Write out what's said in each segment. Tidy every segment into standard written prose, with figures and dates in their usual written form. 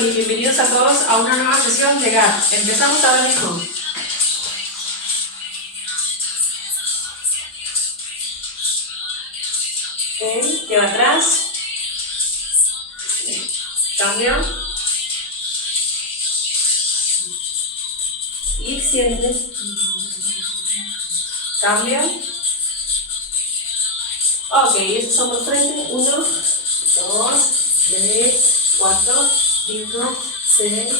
y bienvenidos a todos a una nueva sesión de GAT. Empezamos ahora mismo. Lleva atrás. Cambio. Y extiende. Cambio. Ok, estos son por frente. 1, 2, 3, 4, 5, 6,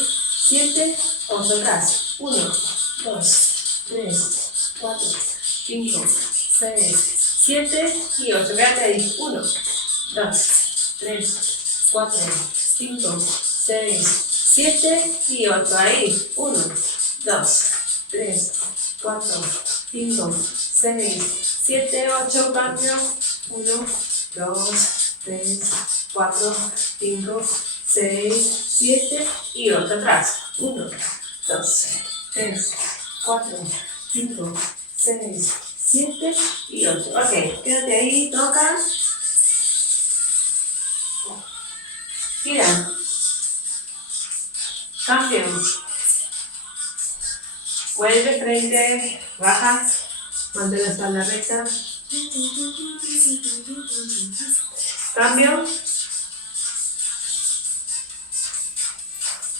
7, 8 atrás. 1, 2, 3, 4, 5, 6, 7 y 8. Quédate ahí. 1, 2, 3, 4, 5, 6, 7 y 8. Ahí. 1, 2, 3, 4, 5, 6, 7, 8. Cambio. 1, 2, 3, 4, 5, 6, 7 y 8 atrás. 1, 2, 3, 4, 5, 6, 7 y 8. Ok, quédate ahí, toca. Gira. Cambio. Vuelve frente, baja. Mantén la espalda recta. Cambio.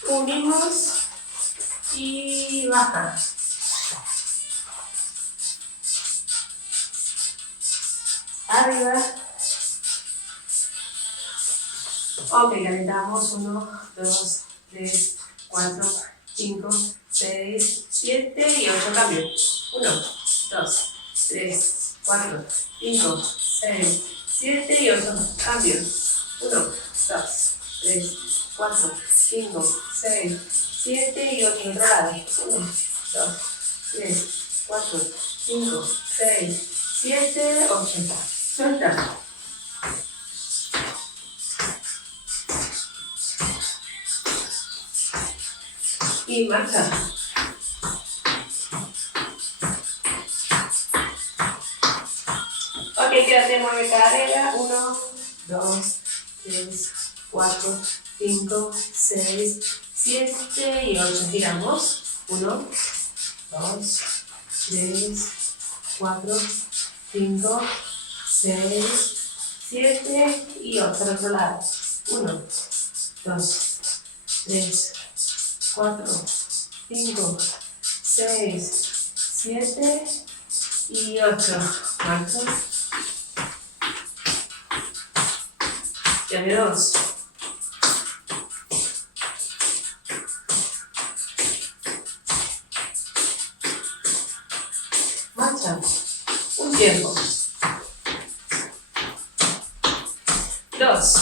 Unimos y baja. Arriba. Ok, calentamos. 1, 2, 3, 4, 5, 6, 7 y 8. Cambio. 1, 2, 3, 4, 5, 6, 7 y 8. Cambio. 1, 2, 3, 4, 5, 6, 7 y 8. Otro lado. 1, 2, 3, 4, 5, 6, 7, 8. Suelta. Y marcha. Ok, quédate, mueve cadera. 1, 2, 3, 4, 5, 6, 7 y 8. Giramos. 1, 2, 3, 4, 5, 6, 7 y 8. Al otro lado. 1, 2, 3, 4, 5, 6, 7 y 8. Marcha. Llave 2. Marcha. Un tiempo. 2.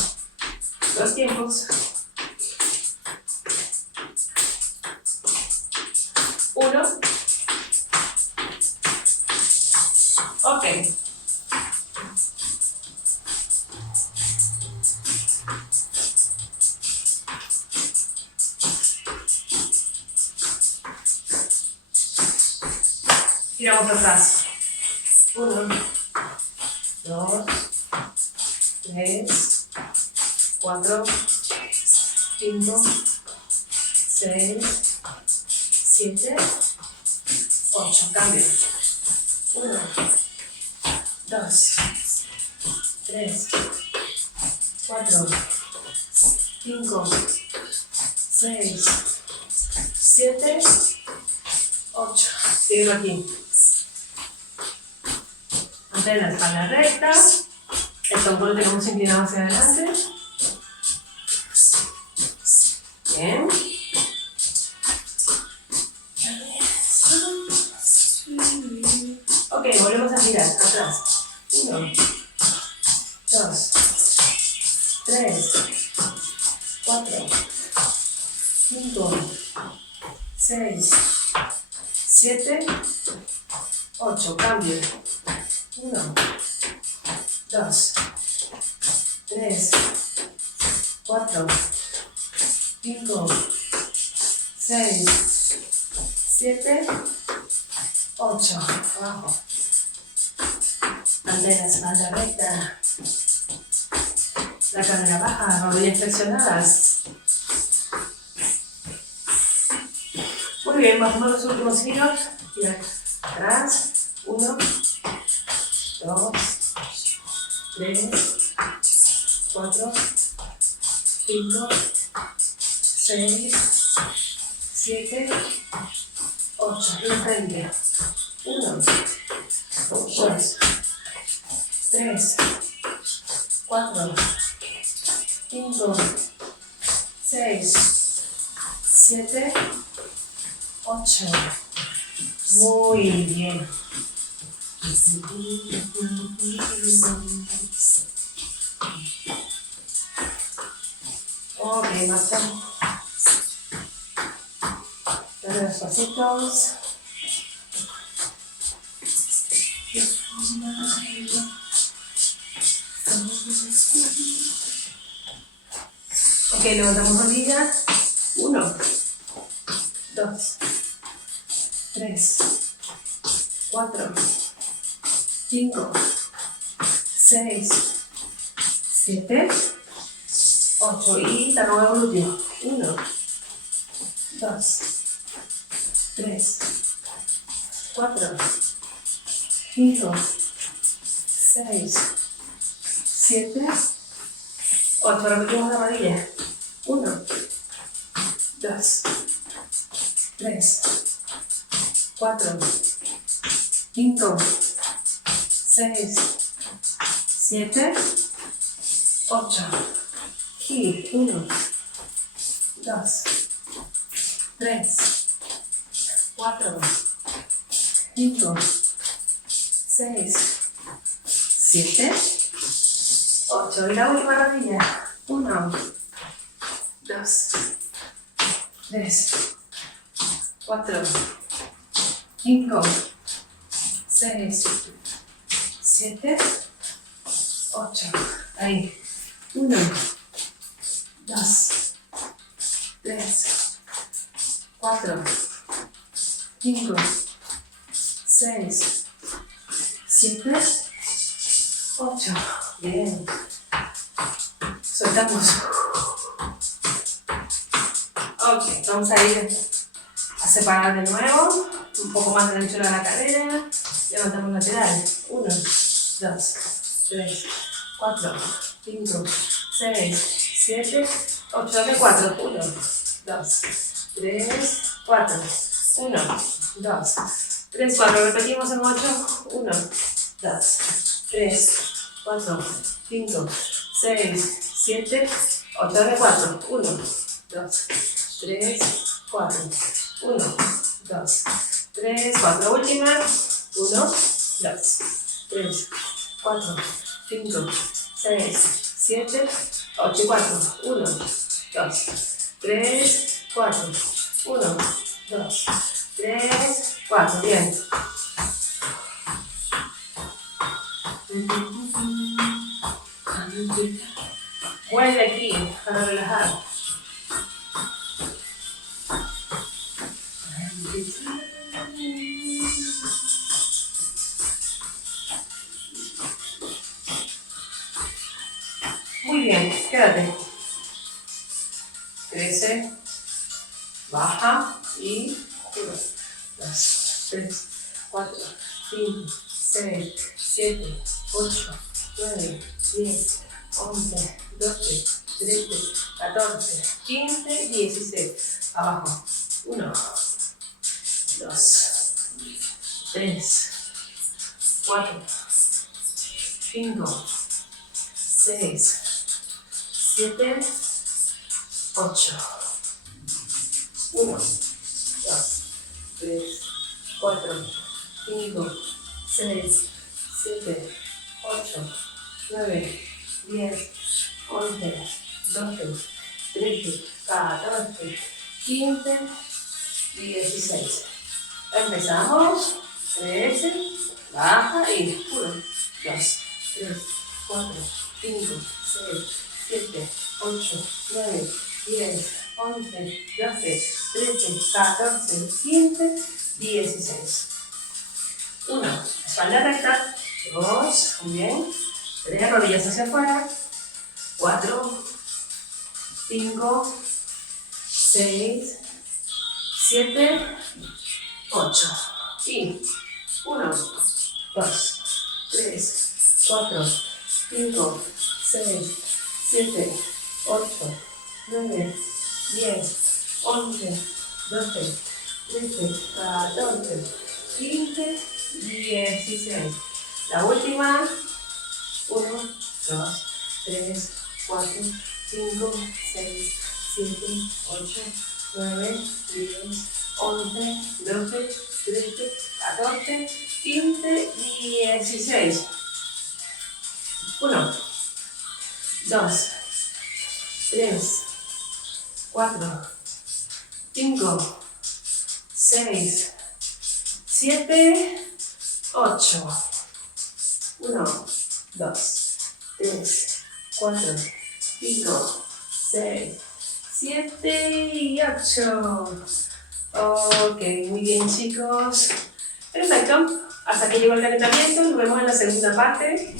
2 tiempos. 1. Ok. Giramos atrás. 1, 2, 3, 4, 5, 6, 7, 8. Cambio. 1, 2, 3, 4, 5, 6, 7, 8. Sigo aquí. Mantén la espalda recta. El tronco lo tenemos inclinado hacia adelante. Bien. Ok, volvemos a girar. Atrás. 1, 2, 3, 4, 5, 6, 7, 8. Cambio. 1, 2, 3, 4, 5, 6, 7, 8. Abajo. Mantén la espalda recta. La cadera baja, rodillas flexionadas. Muy bien, bajamos los últimos giros. Y atrás. 1, 2, 3, 4, 5, 6, 7, 8. Y de frente. 1, 2, 3, 4, 5, 6, 7, 8. Muy bien. Ok, marchamos. Dale los pasitos. Ok, levantamos rodillas. 1, 2, 3, 4, 5, 6, 7, 8. Y talón al glúteo. 1, 2, 3, 4, 5, 6, 7, 8. Repetimos la rodilla. 1, 2, 3, 4, 5, 6, 7, 8. Aquí. 1, 2, 3, 4, 5, 6, 7, 8. Y la última rodilla. 1, 2, 3, 4, 5, 6, 7, 8. Ahí. 1, 2, 3, 4, 5, 6, 7, 8. Bien. Soltamos. Ok, vamos a ir a separar de nuevo. Un poco más de la anchura de la cadera. Levantamos lateral. 1, 2, 3, 4, 5, 6, 7, 8. Dame 4. 1, 2, 3, 4. 1, 2, 3, 4. Repetimos en 8. 1, 2, 3, 4, 5, 6, 7, 8. Dame 4. 1, 2, 3, 4. 1, 2, 3, 4. Última. 1, 2, 3, 4, 5, 6, 7, 8 y 4. 1, 2, 3, 4. 1, 2, 3, 4. Bien. Vuelve aquí para relajar. Muy bien, quédate. Crece, baja y 1, 2, 3, 4, 5, 6, 7, 8, 9, 10, 11, 12, 13, 14, 15, 16. Abajo. 1, 2, 3, 4, 5, 6, 7, 8. 1, 2, 3, 4, 5, 6, 7, 8, 9, 10, 11, 12, 13, 14, 15, 16. Empezamos. 13, baja y 1, 2, 3, 4, 5, 6, 7, 8, 9, 10, 11, 12, 13, 14, 15, 16. 1, espalda recta. 2, muy bien. 3, rodillas hacia afuera. 4, 5, 6, 7, 8. Y 1, 2, 3, 4, 5, 6, 7, 8, 9, 10, 11, 12, 13, 14, 15, 16. La última. 1, 2, 3, 4, 5, 6, 7, 8, 9, 10, 11, 12, 13, 14, 15, 16. 1, 2, 3, 4, 5, 6, 7, 8. 1, 2, 3, 4, 5, 6, 7 y 8. Ok, muy bien chicos. Perfecto. Hasta que llegó el calentamiento. Nos vemos en la segunda parte.